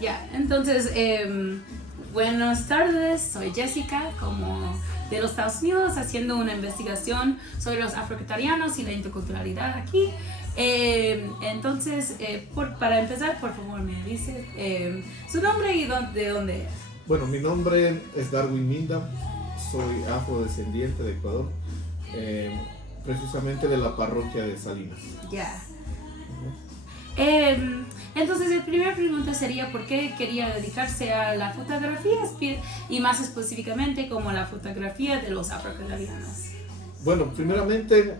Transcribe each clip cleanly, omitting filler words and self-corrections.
Ya, entonces, buenas tardes, soy Jessica, como de los Estados Unidos, haciendo una investigación sobre los afroecuatorianos y la interculturalidad aquí. Entonces, para empezar, por favor, me dice su nombre y de dónde es. Bueno, mi nombre es Darwin Minda, soy afrodescendiente de Ecuador, precisamente de la parroquia de Salinas. Ya. Entonces, la primera pregunta sería ¿por qué quería dedicarse a la fotografía y más específicamente como la fotografía de los afroecuatorianos? Bueno, primeramente,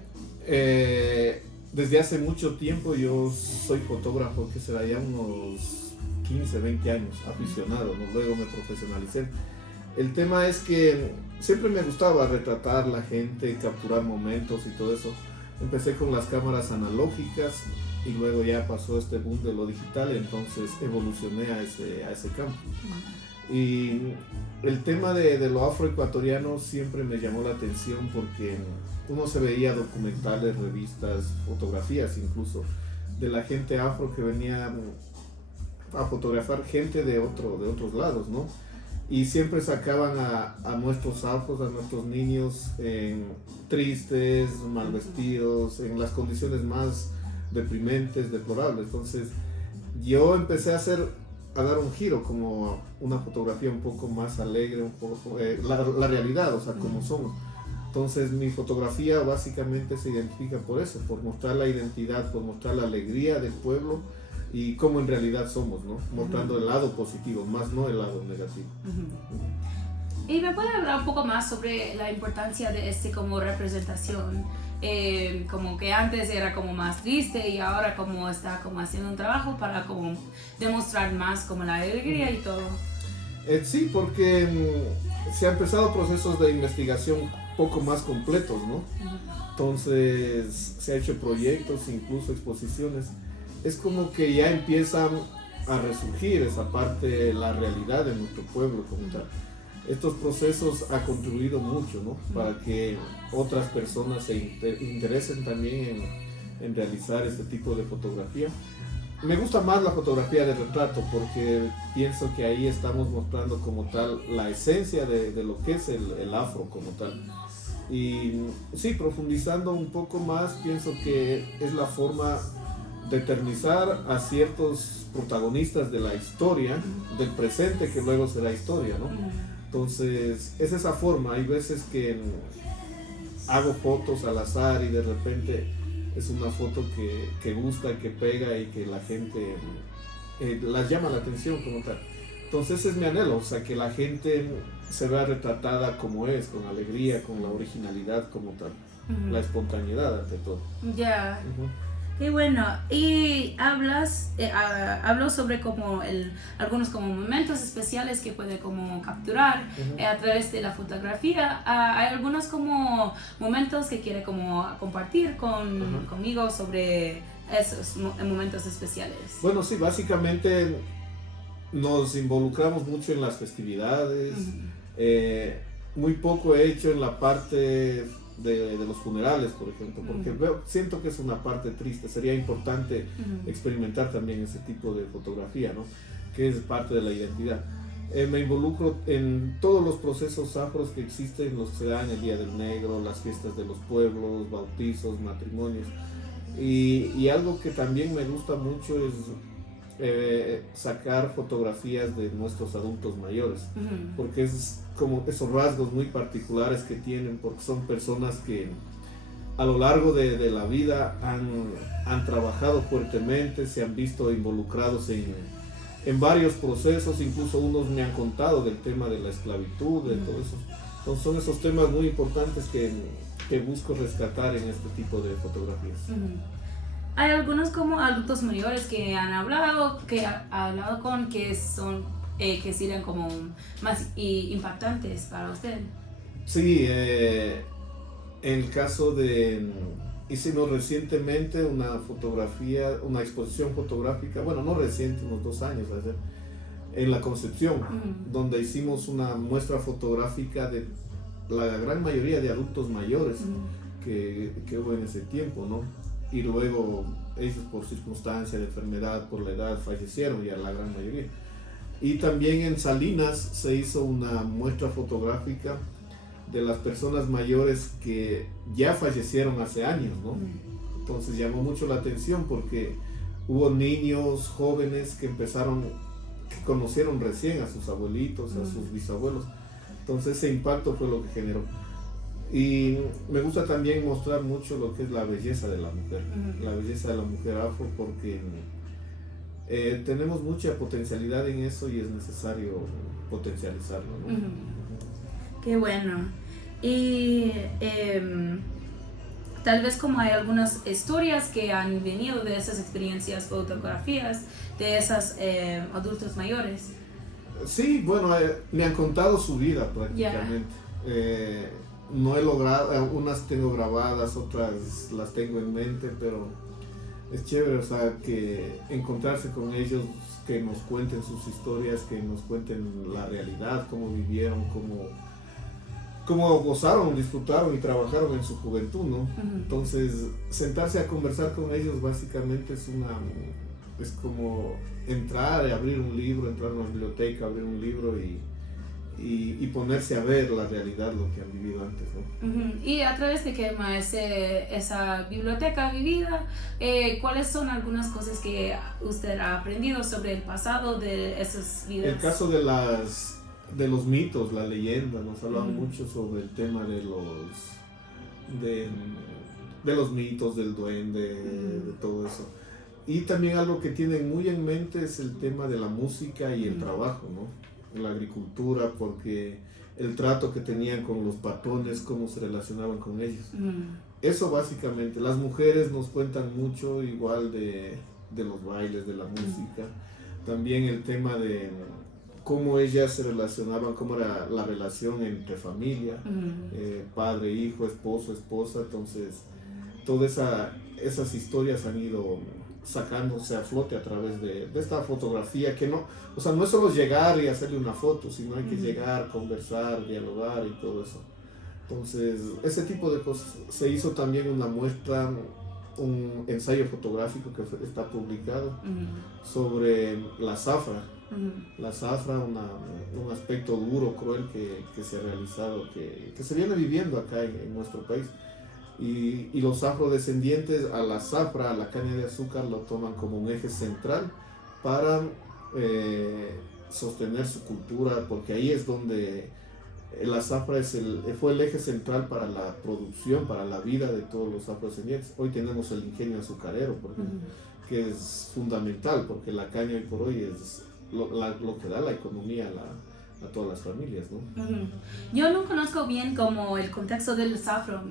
desde hace mucho tiempo yo soy fotógrafo, que será ya unos 15, 20 años, aficionado, ¿no? Luego me profesionalicé. El tema es que siempre me gustaba retratar la gente, capturar momentos y todo eso. Empecé con las cámaras analógicas y luego ya pasó este boom de lo digital, entonces evolucioné a ese campo. Y el tema de lo afroecuatoriano siempre me llamó la atención porque uno se veía documentales, revistas, fotografías incluso, de la gente afro que venía a fotografiar gente de otros lados, ¿no? Y siempre sacaban a nuestros afros, a nuestros niños tristes, mal vestidos, en las condiciones más deprimentes, deplorables. Entonces yo empecé a dar un giro, como una fotografía un poco más alegre, un poco la realidad, o sea, como somos. Entonces mi fotografía básicamente se identifica por eso, por mostrar la identidad, por mostrar la alegría del pueblo y cómo en realidad somos, ¿no? Mostrando el lado positivo, más no el lado negativo. ¿Y me puede hablar un poco más sobre la importancia de como representación? Como que antes era como más triste y ahora como está como haciendo un trabajo para como demostrar más como la alegría y todo. Sí, porque se han empezado procesos de investigación poco más completos, ¿no? Entonces se han hecho proyectos, incluso exposiciones. Es como que ya empiezan a resurgir esa parte, la realidad de nuestro pueblo como tal. Estos procesos han contribuido mucho, ¿no? Para que otras personas se interesen también en realizar este tipo de fotografía. Me gusta más la fotografía de retrato porque pienso que ahí estamos mostrando como tal la esencia de lo que es el afro como tal. Y sí, profundizando un poco más, pienso que es la forma de eternizar a ciertos protagonistas de la historia, del presente que luego será historia, ¿no? Entonces, es esa forma. Hay veces que hago fotos al azar y de repente es una foto que gusta, que pega y que la gente las llama la atención como tal. Entonces, ese es mi anhelo, o sea, que la gente se vea retratada como es, con alegría, con la originalidad como tal, la espontaneidad ante todo. Ya. Qué bueno. Y hablo sobre como algunos como momentos especiales que puede como capturar a través de la fotografía. Hay algunos como momentos que quiere como compartir conmigo sobre esos momentos especiales. Bueno, sí, básicamente nos involucramos mucho en las festividades. Muy poco he hecho en la parte de los funerales, por ejemplo, porque siento que es una parte triste. Sería importante experimentar también ese tipo de fotografía, ¿no? Que es parte de la identidad. Me involucro en todos los procesos afros que existen, los que se dan el Día del Negro, las fiestas de los pueblos, bautizos, matrimonios. Y algo que también me gusta mucho es sacar fotografías de nuestros adultos mayores, porque es como esos rasgos muy particulares que tienen, porque son personas que a lo largo de la vida han trabajado fuertemente, se han visto involucrados en varios procesos, incluso unos me han contado del tema de la esclavitud, de todo eso. Entonces son esos temas muy importantes que busco rescatar en este tipo de fotografías. Hay algunos como adultos mayores que han hablado, que son que serían como más impactantes para usted. Sí, el caso hicimos recientemente una fotografía, una exposición fotográfica, bueno, no reciente, unos 2 años, en la Concepción, donde hicimos una muestra fotográfica de la gran mayoría de adultos mayores que hubo en ese tiempo, ¿no? Y luego ellos por circunstancia de enfermedad, por la edad, fallecieron ya la gran mayoría. Y también en Salinas se hizo una muestra fotográfica de las personas mayores que ya fallecieron hace años, ¿no? Entonces llamó mucho la atención porque hubo niños, jóvenes que conocieron recién a sus abuelitos, a sus bisabuelos. Entonces ese impacto fue lo que generó. Y me gusta también mostrar mucho lo que es la belleza de la mujer, la belleza de la mujer afro, porque tenemos mucha potencialidad en eso y es necesario potencializarlo, ¿no? Qué bueno. Y tal vez como hay algunas historias que han venido de esas experiencias, fotografías de esas adultos mayores. Sí, bueno, me han contado su vida prácticamente. No he logrado, unas tengo grabadas, otras las tengo en mente, pero es chévere, o sea, que encontrarse con ellos, que nos cuenten sus historias, que nos cuenten la realidad, cómo vivieron, cómo gozaron, disfrutaron y trabajaron en su juventud, ¿no? Entonces, sentarse a conversar con ellos básicamente es como entrar, abrir un libro, entrar a una biblioteca, abrir un libro y ponerse a ver la realidad, lo que han vivido antes, ¿no? Y a través de que esa biblioteca vivida, ¿cuáles son algunas cosas que usted ha aprendido sobre el pasado de esas vidas? El caso de los mitos, la leyenda, nos hablan mucho sobre el tema de los mitos, del duende, de todo eso. Y también algo que tienen muy en mente es el tema de la música y el trabajo, ¿no? La agricultura, porque el trato que tenían con los patrones, cómo se relacionaban con ellos. Eso básicamente. Las mujeres nos cuentan mucho igual de los bailes, de la música. También el tema de cómo ellas se relacionaban, cómo era la relación entre familia, padre, hijo, esposo, esposa. Entonces, todas esas historias han ido sacándose a flote a través de esta fotografía, que no, o sea, no es solo llegar y hacerle una foto, sino hay que llegar, conversar, dialogar y todo eso. Entonces, ese tipo de cosas. Se hizo también una muestra, un ensayo fotográfico que está publicado sobre la zafra. La zafra, un aspecto duro, cruel que se ha realizado, que se viene viviendo acá en nuestro país. Y los afrodescendientes a la zafra, a la caña de azúcar, lo toman como un eje central para sostener su cultura, porque ahí es donde la zafra fue el eje central para la producción, para la vida de todos los afrodescendientes. Hoy tenemos el ingenio azucarero, por ejemplo, que es fundamental, porque la caña hoy por hoy es lo que da la economía a todas las familias, ¿no? Yo no conozco bien como el contexto del zafra.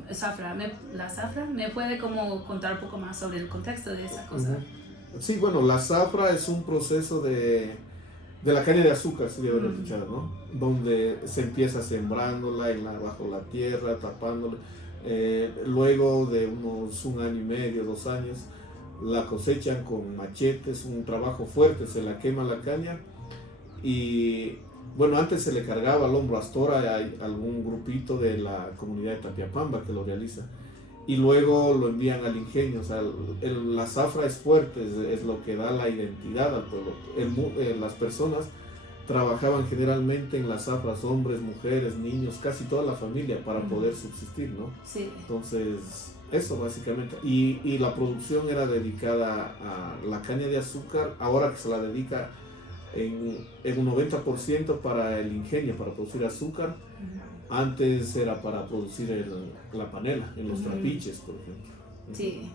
¿La zafra? ¿Me puede como contar un poco más sobre el contexto de esa cosa? Sí, bueno, la zafra es un proceso de la caña de azúcar, si debe haber escuchado, ¿no? Donde se empieza sembrándola bajo la tierra, tapándola. Luego de unos 1 año y medio, 2 años, la cosechan con machetes, un trabajo fuerte, se la quema la caña y bueno, antes se le cargaba al hombro Astora, hay algún grupito de la comunidad de Tapiapamba que lo realiza y luego lo envían al ingenio. O sea, la zafra es fuerte, es lo que da la identidad al pueblo. Las personas trabajaban generalmente en las zafras, hombres, mujeres, niños, casi toda la familia para poder subsistir, ¿no? Sí. Entonces, eso básicamente. Y la producción era dedicada a la caña de azúcar, ahora que se la dedica en un 90% para el ingenio, para producir azúcar. Antes era para producir la panela, en los trapiches, por ejemplo. Sí.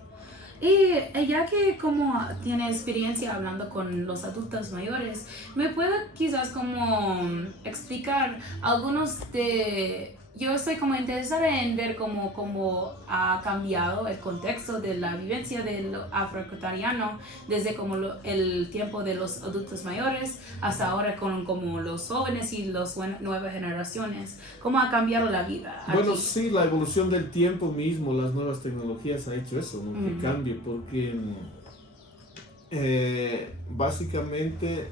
Y ya que como tiene experiencia hablando con los adultos mayores, ¿me puede quizás como explicar algunos de... Yo estoy como interesada en ver cómo ha cambiado el contexto de la vivencia del afroecuatoriano desde como el tiempo de los adultos mayores hasta ahora con como los jóvenes y las nuevas generaciones. ¿Cómo ha cambiado la vida aquí? Bueno, sí, la evolución del tiempo mismo, las nuevas tecnologías ha hecho eso, ¿no? Que cambie, porque básicamente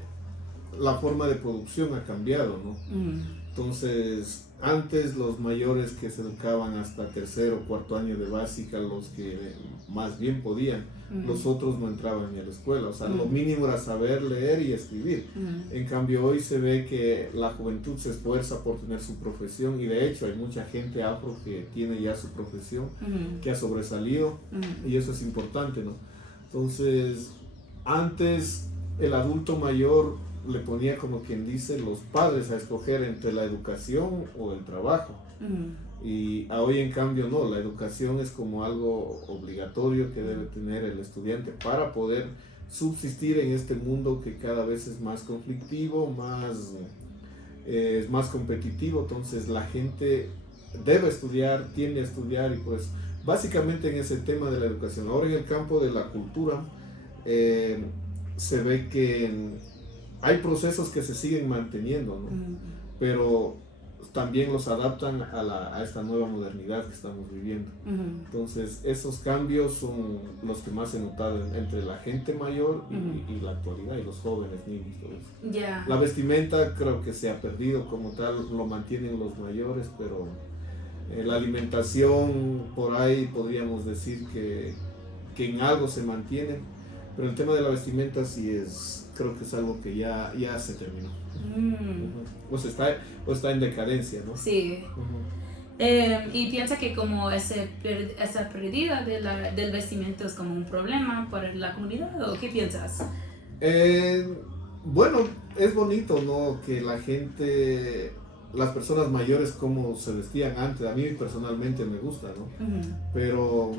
la forma de producción ha cambiado, ¿no? Entonces, antes los mayores que se educaban hasta tercer o cuarto año de básica, los que más bien podían, los otros no entraban ni a la escuela, o sea, lo mínimo era saber leer y escribir. En cambio, hoy se ve que la juventud se esfuerza por tener su profesión, y de hecho hay mucha gente afro que tiene ya su profesión, que ha sobresalido, y eso es importante, ¿no? Entonces, antes el adulto mayor le ponía, como quien dice, los padres a escoger entre la educación o el trabajo. Y hoy en cambio no, la educación es como algo obligatorio que debe tener el estudiante para poder subsistir en este mundo que cada vez es más conflictivo, es más competitivo. Entonces la gente debe estudiar, tiende a estudiar, y pues básicamente en ese tema de la educación. Ahora en el campo de la cultura se ve que hay procesos que se siguen manteniendo, ¿no? Pero también los adaptan a esta nueva modernidad que estamos viviendo. Entonces esos cambios son los que más he notado entre la gente mayor y la actualidad, y los jóvenes, niños, todo eso. La vestimenta creo que se ha perdido como tal, lo mantienen los mayores, pero la alimentación por ahí podríamos decir que en algo se mantiene, pero el tema de la vestimenta sí creo que es algo que ya se terminó. O está en decadencia, ¿no? Sí. Y piensa que como esa pérdida del vestimento es como un problema para la comunidad, ¿o qué piensas? Bueno, es bonito, ¿no? Que la gente, las personas mayores, como se vestían antes. A mí personalmente me gusta, ¿no? Pero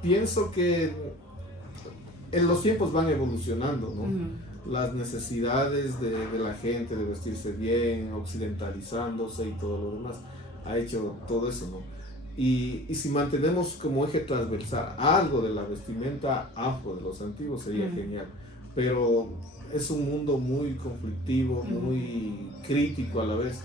pienso que los tiempos van evolucionando, ¿no? Las necesidades de la gente de vestirse bien, occidentalizándose y todo lo demás, ha hecho todo eso, ¿no? Y si mantenemos como eje transversal algo de la vestimenta afro de los antiguos, sería genial. Pero es un mundo muy conflictivo, muy crítico a la vez,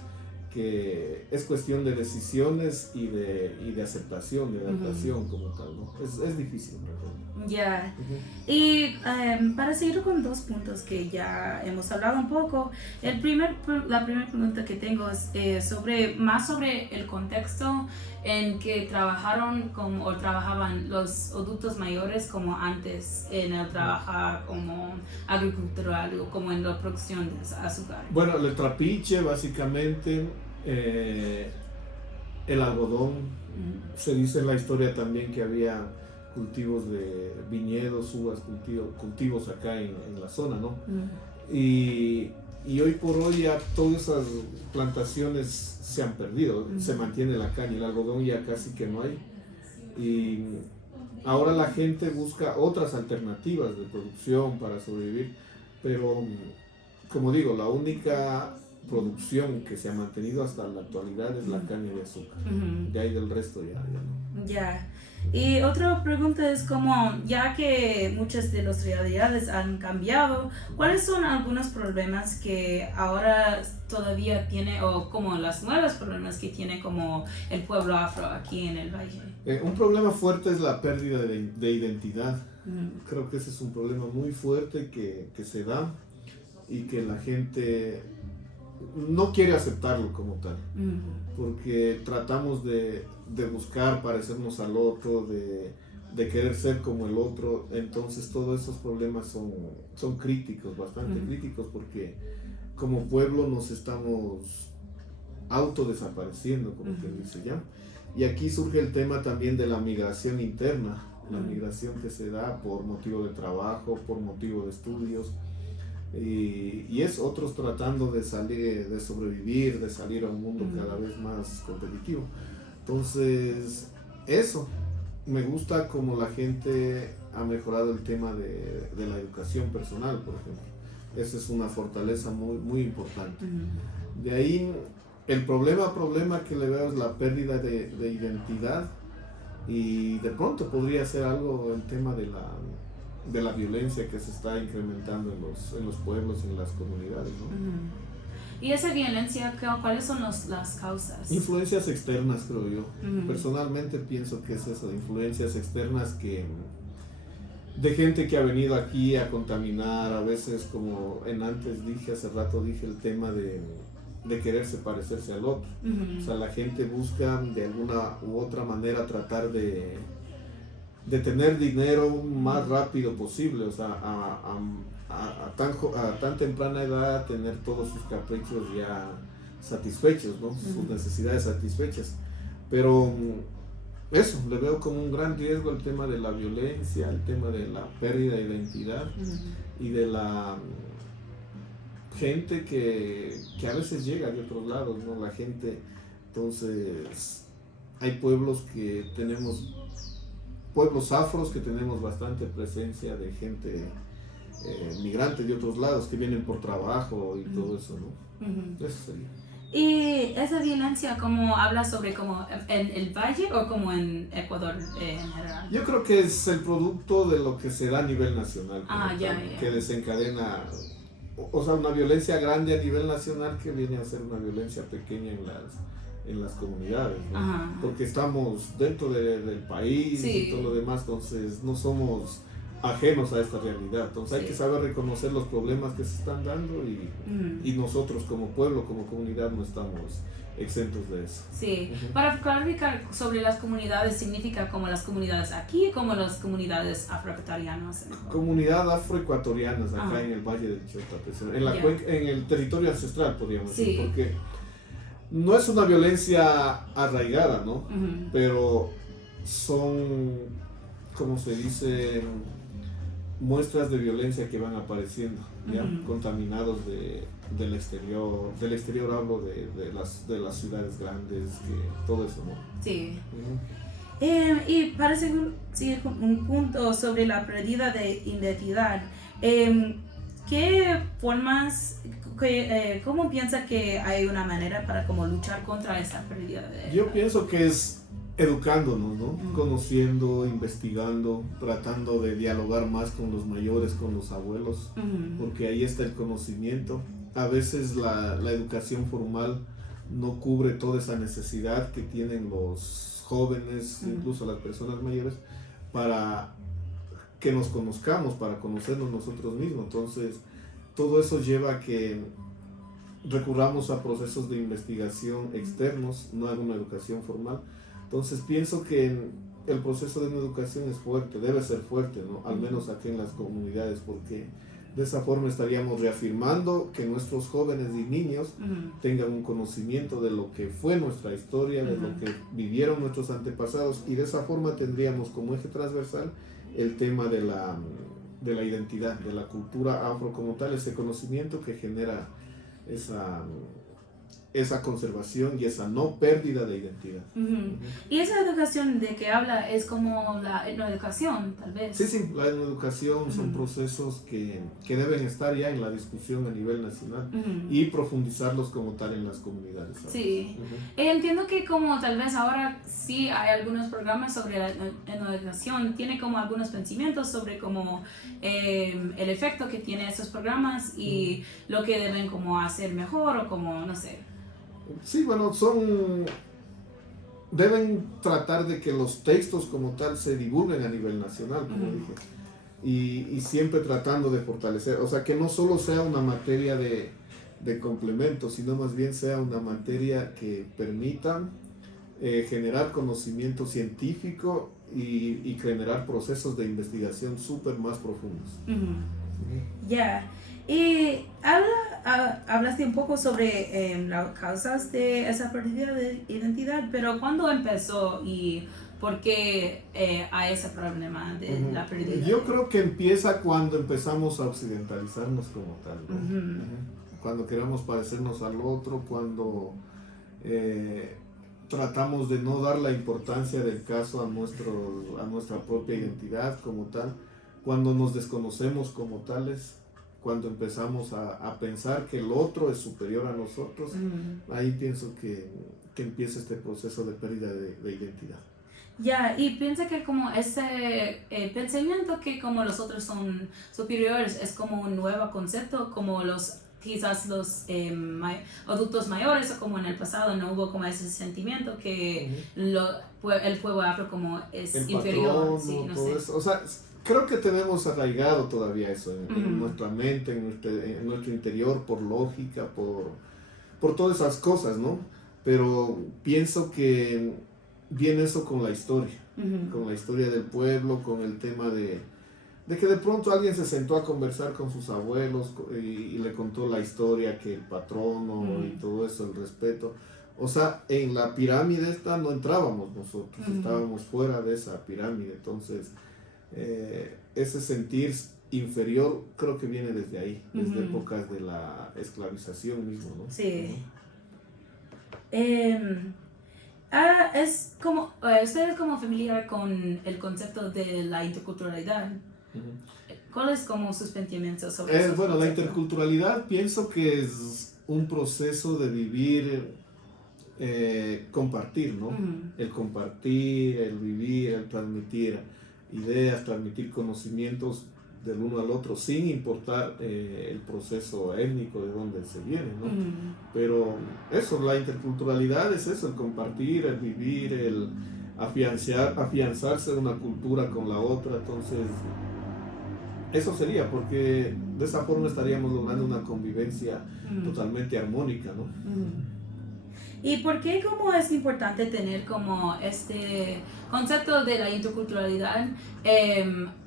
que es cuestión de decisiones y de aceptación, de adaptación como tal, ¿no? Es difícil, ¿no? Ya. Y para seguir con dos puntos que ya hemos hablado un poco, la primera pregunta que tengo es sobre el contexto en que trabajaban los adultos mayores como antes en el trabajo como agricultural o como en la producción de azúcar. Bueno, el trapiche básicamente, el algodón, se dice en la historia también que había cultivos de viñedos, uvas, cultivos acá en la zona, ¿no? Y hoy por hoy ya todas esas plantaciones se han perdido, se mantiene la caña, el algodón ya casi que no hay. Y ahora la gente busca otras alternativas de producción para sobrevivir, pero como digo, la única producción que se ha mantenido hasta la actualidad es la caña de azúcar. De ahí del resto ya no. Ya. Y otra pregunta es como, ya que muchas de las realidades han cambiado, ¿cuáles son algunos problemas que ahora todavía tiene, o como los nuevos problemas que tiene como el pueblo afro aquí en el valle? Un problema fuerte es la pérdida de identidad. Creo que ese es un problema muy fuerte que se da y que la gente no quiere aceptarlo como tal, porque tratamos de buscar parecernos al otro, de querer ser como el otro. Entonces todos esos problemas son críticos, bastante críticos, porque como pueblo nos estamos autodesapareciendo, como quien dice ya. Y aquí surge el tema también de la migración interna, la migración que se da por motivo de trabajo, por motivo de estudios. Y es otros tratando de salir, de sobrevivir, de salir a un mundo cada vez más competitivo. Entonces, eso, me gusta como la gente ha mejorado el tema de la educación personal, por ejemplo. Esa es una fortaleza muy, muy importante. De ahí, el problema que le veo es la pérdida de identidad, y de pronto podría ser algo el tema de la violencia que se está incrementando en los pueblos, en las comunidades, ¿no? ¿Y esa violencia, cuáles son las causas? Influencias externas, creo yo. Personalmente pienso que es eso, influencias externas de gente que ha venido aquí a contaminar, a veces como hace rato dije el tema de quererse parecerse al otro. O sea, la gente busca de alguna u otra manera tratar de tener dinero más rápido posible, o sea, a tan temprana edad tener todos sus caprichos ya satisfechos, ¿no? Sus necesidades satisfechas. Pero eso, le veo como un gran riesgo el tema de la violencia, el tema de la pérdida de identidad y de la gente que a veces llega de otros lados, ¿no? La gente, entonces, hay pueblos afros que tenemos bastante presencia de gente migrante de otros lados que vienen por trabajo y todo eso, ¿no? Eso sería. ¿Y esa violencia como habla sobre como en el valle o como en Ecuador en general? Yo creo que es el producto de lo que se da a nivel nacional, que desencadena, o sea, una violencia grande a nivel nacional que viene a ser una violencia pequeña en las comunidades, ¿no? Porque estamos dentro del país y todo lo demás, entonces no somos ajenos a esta realidad, entonces hay que saber reconocer los problemas que se están dando y nosotros como pueblo, como comunidad no estamos exentos de eso. Sí, para clarificar sobre las comunidades, ¿significa como las comunidades aquí o como las comunidades afroecuatorianas? Comunidad afroecuatorianas acá en el Valle del Chota, en el territorio ancestral podríamos decir, porque no es una violencia arraigada, ¿no? Pero son, como se dice, muestras de violencia que van apareciendo, ¿ya? Contaminados del exterior hablo de las ciudades grandes, todo eso, ¿no? Sí. Y para seguir un punto sobre la pérdida de identidad, ¿qué formas, cómo piensa que hay una manera para como luchar contra esa pérdida de... Yo pienso que es educándonos, ¿no? Conociendo, investigando, tratando de dialogar más con los mayores, con los abuelos, porque ahí está el conocimiento. A veces la educación formal no cubre toda esa necesidad que tienen los jóvenes, incluso las personas mayores, para que nos conozcamos, para conocernos nosotros mismos. Entonces, todo eso lleva a que recurramos a procesos de investigación externos, no a una educación formal. Entonces pienso que el proceso de una educación es fuerte, debe ser fuerte, ¿no? Al menos aquí en las comunidades, porque de esa forma estaríamos reafirmando que nuestros jóvenes y niños tengan un conocimiento de lo que fue nuestra historia, de lo que vivieron nuestros antepasados, y de esa forma tendríamos como eje transversal el tema de la identidad, de la cultura afro como tal, ese conocimiento que genera esa conservación y esa no pérdida de identidad. Y esa educación de que habla es como la etnoeducación, tal vez. Sí, la etnoeducación son procesos que deben estar ya en la discusión a nivel nacional y profundizarlos como tal en las comunidades, ¿sabes? Sí. Entiendo que como tal vez ahora sí hay algunos programas sobre la etnoeducación, tiene como algunos pensamientos sobre como el efecto que tienen esos programas y lo que deben como hacer mejor o como, no sé. Sí, bueno, deben tratar de que los textos como tal se divulguen a nivel nacional, como dije, y siempre tratando de fortalecer, o sea, que no solo sea una materia de complemento, sino más bien sea una materia que permita generar conocimiento científico y generar procesos de investigación súper más profundos. Ya. Y hablaste un poco sobre las causas de esa pérdida de identidad, pero ¿cuándo empezó y por qué hay ese problema de la pérdida? Yo creo que empieza cuando empezamos a occidentalizarnos como tal, ¿no? Cuando queremos parecernos al otro, cuando tratamos de no dar la importancia del caso a nuestra propia identidad como tal, cuando nos desconocemos como tales, cuando empezamos a pensar que el otro es superior a nosotros, ahí pienso que empieza este proceso de pérdida de identidad. Ya, y piensa que como ese pensamiento que como los otros son superiores es como un nuevo concepto, como quizás los adultos mayores o como en el pasado no hubo como ese sentimiento que el pueblo afro como es el inferior. patrón, sí, no todo sé. eso. O sea, creo que tenemos arraigado todavía eso en nuestra mente, en nuestro interior, por lógica, por todas esas cosas, ¿no? Pero pienso que viene eso con la historia, con la historia del pueblo, con el tema de que de pronto alguien se sentó a conversar con sus abuelos y le contó la historia, que el patrono y todo eso, el respeto. O sea, en la pirámide esta no entrábamos nosotros, estábamos fuera de esa pirámide. Entonces, ese sentir inferior creo que viene desde ahí, desde épocas de la esclavización mismo, ¿no? Sí. Es como, usted es como familiar con el concepto de la interculturalidad. ¿Cuáles como sus pensamientos sobre eso? Bueno, la interculturalidad pienso que es un proceso de vivir, compartir, ¿no? El compartir, el vivir, el transmitir ideas, transmitir conocimientos del uno al otro, sin importar el proceso étnico de donde se viene, ¿no? Pero eso, la interculturalidad es eso, el compartir, el vivir, el afianzarse de una cultura con la otra. Entonces, eso sería, porque de esa forma estaríamos logrando una convivencia totalmente armónica, ¿no? ¿Y por qué como es importante tener como este concepto de la interculturalidad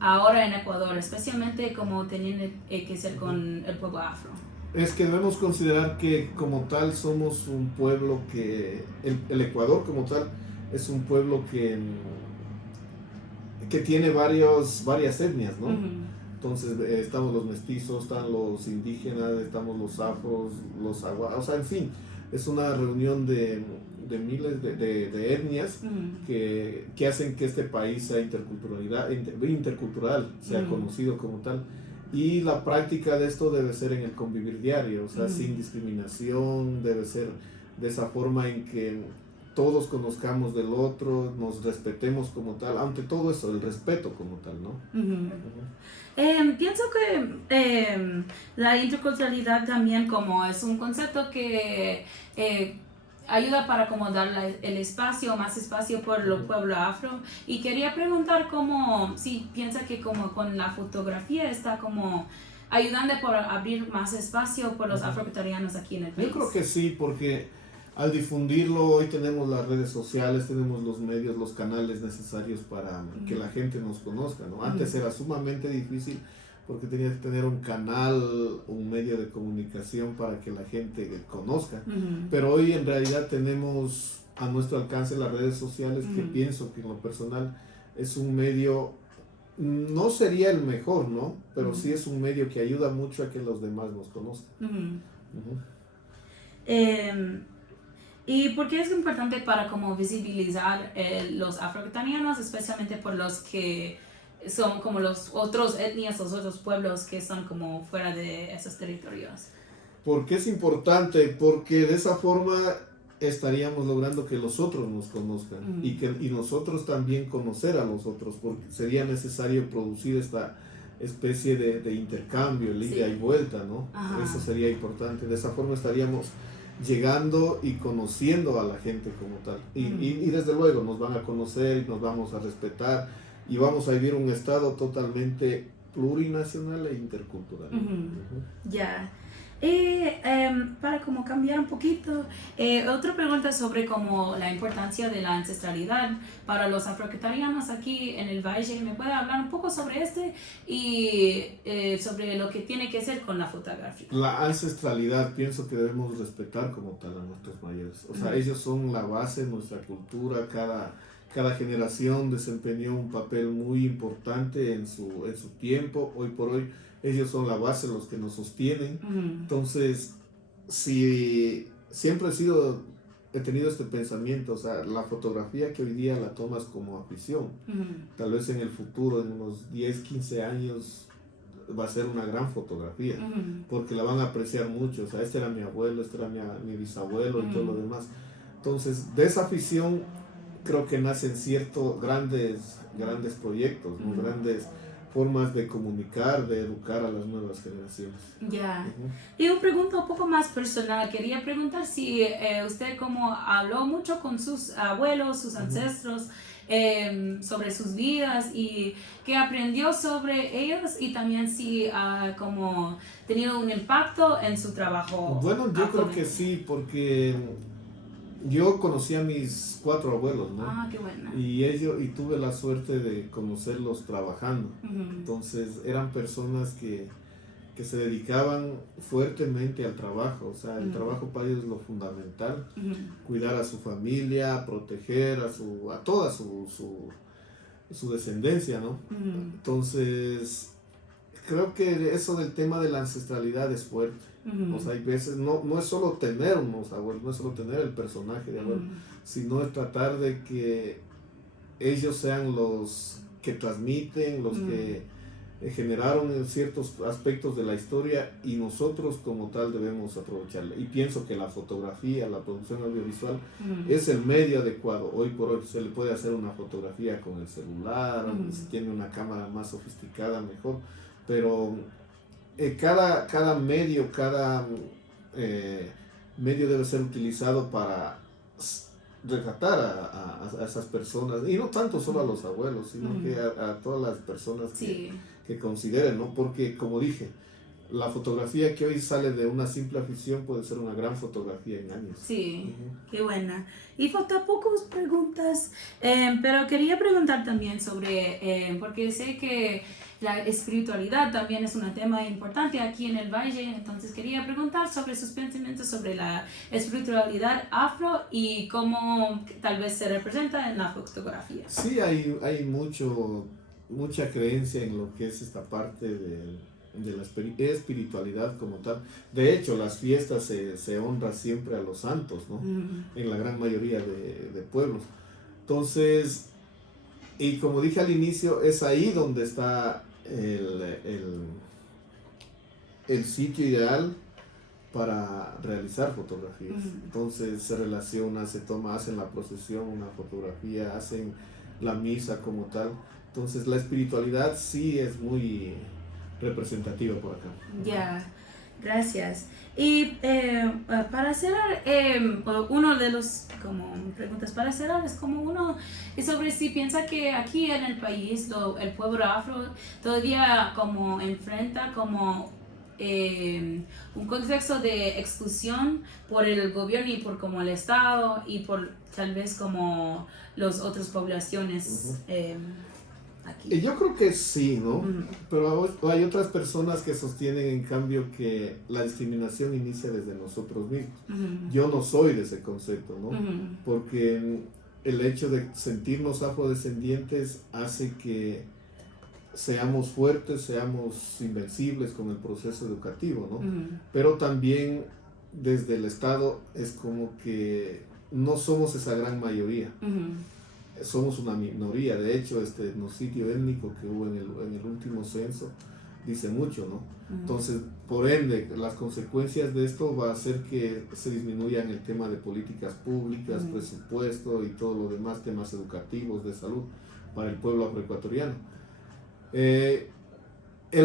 ahora en Ecuador, especialmente como teniendo que ser con el pueblo afro? Es que debemos considerar que como tal somos un pueblo que, el Ecuador como tal es un pueblo que tiene varias etnias, ¿no? Entonces estamos los mestizos, están los indígenas, estamos los afros, los aguas, o sea, en fin, es una reunión de miles de etnias que hacen que este país sea intercultural, sea conocido como tal. Y la práctica de esto debe ser en el convivir diario, o sea, sin discriminación, debe ser de esa forma en que todos conozcamos del otro, nos respetemos como tal, ante todo eso, el respeto como tal, ¿no? Pienso que la interculturalidad también como es un concepto que ayuda para como dar el espacio, más espacio por el pueblo afro, y quería preguntar como si piensa que como con la fotografía está como ayudando por abrir más espacio por los afroecuatorianos aquí en el país. Yo creo que sí, porque al difundirlo hoy tenemos las redes sociales, tenemos los medios, los canales necesarios para que la gente nos conozca, ¿no? Antes era sumamente difícil porque tenías que tener un canal, un medio de comunicación para que la gente conozca, pero hoy en realidad tenemos a nuestro alcance las redes sociales, que pienso que en lo personal es un medio, no sería el mejor, ¿no? Pero sí es un medio que ayuda mucho a que los demás nos conozcan. ¿Y por qué es importante para como visibilizar los afroecuatorianos, especialmente por los que son como los otros etnias, los otros pueblos que están como fuera de esos territorios? ¿Por qué es importante? Porque de esa forma estaríamos logrando que los otros nos conozcan y nosotros también conocer a los otros, porque sería necesario producir esta especie de intercambio, el ida y vuelta, ¿no? Eso sería importante. De esa forma estaríamos llegando y conociendo a la gente como tal. Y desde luego nos van a conocer y nos vamos a respetar y vamos a vivir un estado totalmente plurinacional e intercultural. Ya. Para como cambiar un poquito, otra pregunta sobre como la importancia de la ancestralidad para los afroecuatorianos aquí en el Valle. ¿Me puede hablar un poco sobre y sobre lo que tiene que ser con la fotografía? La ancestralidad pienso que debemos respetar como tal a nuestros mayores. O sea, ellos son la base de nuestra cultura. Cada generación desempeñó un papel muy importante en su tiempo. Hoy por hoy ellos son la base, los que nos sostienen. Entonces, si siempre he tenido este pensamiento, o sea, la fotografía que hoy día la tomas como afición, tal vez en el futuro, en unos 10, 15 años, va a ser una gran fotografía, porque la van a apreciar mucho. O sea, este era mi abuelo, este era mi bisabuelo y todo lo demás. Entonces, de esa afición creo que nacen ciertos grandes proyectos, ¿no? Grandes formas de comunicar, de educar a las nuevas generaciones. Ya. Y una pregunta un poco más personal. Quería preguntar si usted como habló mucho con sus abuelos, sus ancestros, sobre sus vidas y qué aprendió sobre ellos y también si ha como tenido un impacto en su trabajo. Bueno, yo creo que sí, porque yo conocí a mis 4 abuelos, ¿no? Ah, qué buena. Y tuve la suerte de conocerlos trabajando. Ujú. Entonces eran personas que se dedicaban fuertemente al trabajo, o sea, el trabajo para ellos es lo fundamental, cuidar a su familia, proteger a toda su descendencia, ¿no? Entonces, creo que eso del tema de la ancestralidad es fuerte. O sea, hay veces, no es solo tener unos abuelos, no es solo tener el personaje de abuelo, sino es tratar de que ellos sean los que transmiten, los que generaron ciertos aspectos de la historia y nosotros como tal debemos aprovecharla. Y pienso que la fotografía, la producción audiovisual es el medio adecuado. Hoy por hoy se le puede hacer una fotografía con el celular, si tiene una cámara más sofisticada mejor, pero cada medio, medio debe ser utilizado para retratar a esas personas, y no tanto solo a los abuelos, sino que a todas las personas que consideren, ¿no? Porque, como dije, la fotografía que hoy sale de una simple afición puede ser una gran fotografía en años. Sí, qué buena. Y falta pocas preguntas, pero quería preguntar también sobre, porque sé que la espiritualidad también es un tema importante aquí en el Valle, entonces quería preguntar sobre sus pensamientos sobre la espiritualidad afro y cómo tal vez se representa en la fotografía. Sí, hay mucha creencia en lo que es esta parte de la espiritualidad como tal. De hecho, las fiestas se honra siempre a los santos, ¿no? En la gran mayoría de pueblos. Entonces, y como dije al inicio, es ahí donde está el sitio ideal para realizar fotografías. Entonces se relaciona, hacen la procesión, una fotografía, hacen la misa como tal. Entonces la espiritualidad sí es muy representativa por acá. Ya, gracias. Y para cerrar, uno de los como preguntas para cerrar es como uno es sobre si piensa que aquí en el país el pueblo afro todavía como enfrenta como un contexto de exclusión por el gobierno y por como el Estado y por tal vez como las otras poblaciones. Aquí. Yo creo que sí, ¿no? Pero hay otras personas que sostienen en cambio que la discriminación inicia desde nosotros mismos. Yo no soy de ese concepto, ¿no? Porque el hecho de sentirnos afrodescendientes hace que seamos fuertes, seamos invencibles con el proceso educativo, ¿no? Pero también desde el Estado es como que no somos esa gran mayoría. Somos una minoría. De hecho, este genocidio étnico que hubo en el último censo dice mucho, ¿no? Entonces, por ende, las consecuencias de esto va a hacer que se disminuyan el tema de políticas públicas, presupuesto y todo lo demás, temas educativos, de salud para el pueblo afroecuatoriano. El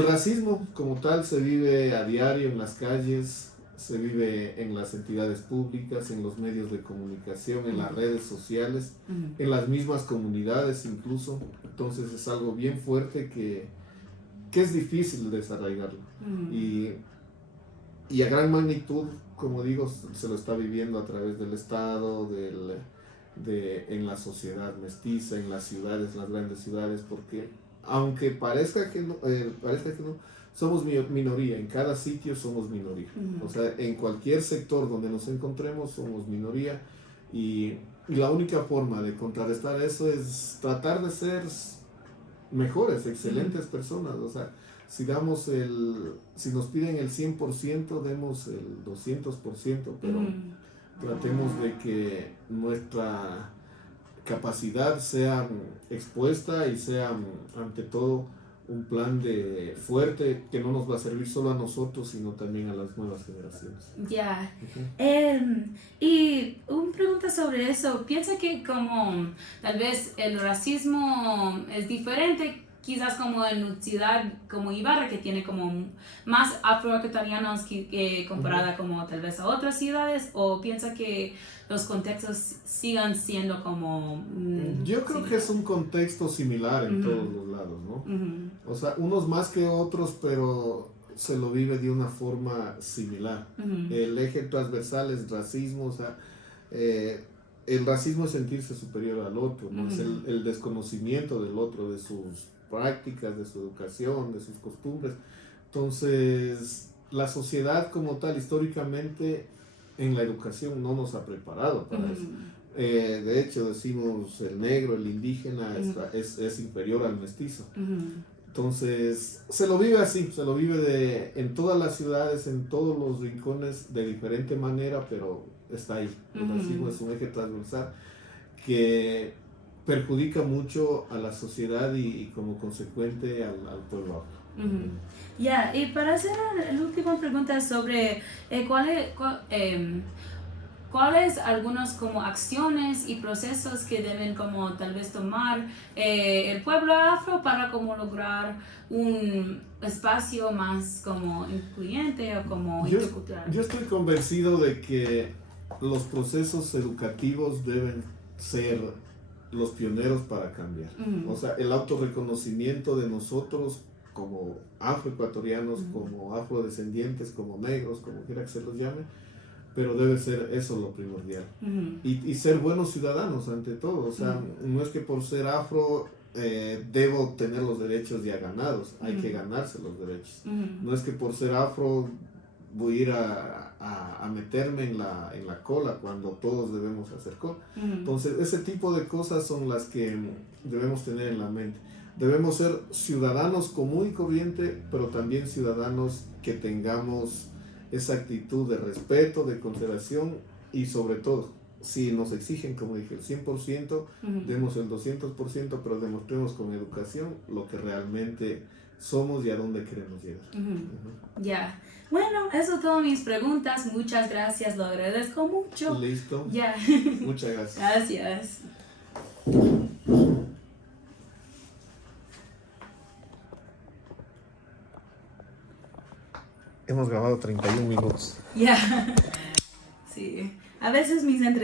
racismo como tal se vive a diario en las calles, se vive en las entidades públicas, en los medios de comunicación, en las redes sociales, en las mismas comunidades incluso. Entonces es algo bien fuerte que es difícil desarraigarlo. Y a gran magnitud, como digo, se lo está viviendo a través del Estado, en la sociedad mestiza, en las ciudades, las grandes ciudades, porque aunque parezca que no, somos minoría, en cada sitio somos minoría. O sea, en cualquier sector donde nos encontremos somos minoría, y la única forma de contrarrestar eso es tratar de ser mejores, excelentes personas. O sea, si nos piden el 100%, demos el 200%, pero tratemos de que nuestra capacidad sea expuesta y sea ante todo un plan fuerte que no nos va a servir solo a nosotros, sino también a las nuevas generaciones. Ya. Y una pregunta sobre eso. ¿Piensa que como tal vez el racismo es diferente quizás como en una ciudad como Ibarra, que tiene como más afroecuatorianos que comparada como tal vez a otras ciudades, o piensa que los contextos sigan siendo como... Yo creo que es un contexto similar en todos los lados, ¿no? O sea, unos más que otros, pero se lo vive de una forma similar. El eje transversal es racismo, o sea, el racismo es sentirse superior al otro, ¿no? Es el desconocimiento del otro, de sus prácticas, de su educación, de sus costumbres. Entonces, la sociedad como tal, históricamente, en la educación no nos ha preparado para eso. De hecho, decimos el negro, el indígena es inferior al mestizo. Entonces, se lo vive así, se lo vive en todas las ciudades, en todos los rincones, de diferente manera, pero está ahí. El racismo es un eje transversal que perjudica mucho a la sociedad y como consecuente al pueblo afro. Ya, y para hacer la última pregunta sobre cuáles algunas como acciones y procesos que deben como tal vez tomar el pueblo afro para como lograr un espacio más como incluyente o como intercultural. Yo estoy convencido de que los procesos educativos deben ser los pioneros para cambiar. O sea, el autorreconocimiento de nosotros como afroecuatorianos, como afrodescendientes, como negros, como quiera que se los llame, pero debe ser eso lo primordial. Y ser buenos ciudadanos ante todo. O sea, no es que por ser afro debo tener los derechos ya ganados, hay que ganarse los derechos. No es que por ser afro voy a ir a meterme en la cola cuando todos debemos hacer cola. Entonces, ese tipo de cosas son las que debemos tener en la mente. Debemos ser ciudadanos común y corriente, pero también ciudadanos que tengamos esa actitud de respeto, de consideración y sobre todo, si nos exigen, como dije, el 100%, demos el 200%, pero demostremos con educación lo que realmente somos y a dónde queremos llegar. Ya. Bueno, eso son todas mis preguntas. Muchas gracias, lo agradezco mucho. Listo. Ya. Muchas gracias. Gracias. Hemos grabado 31 minutos. Ya. Sí. A veces mis entrevistas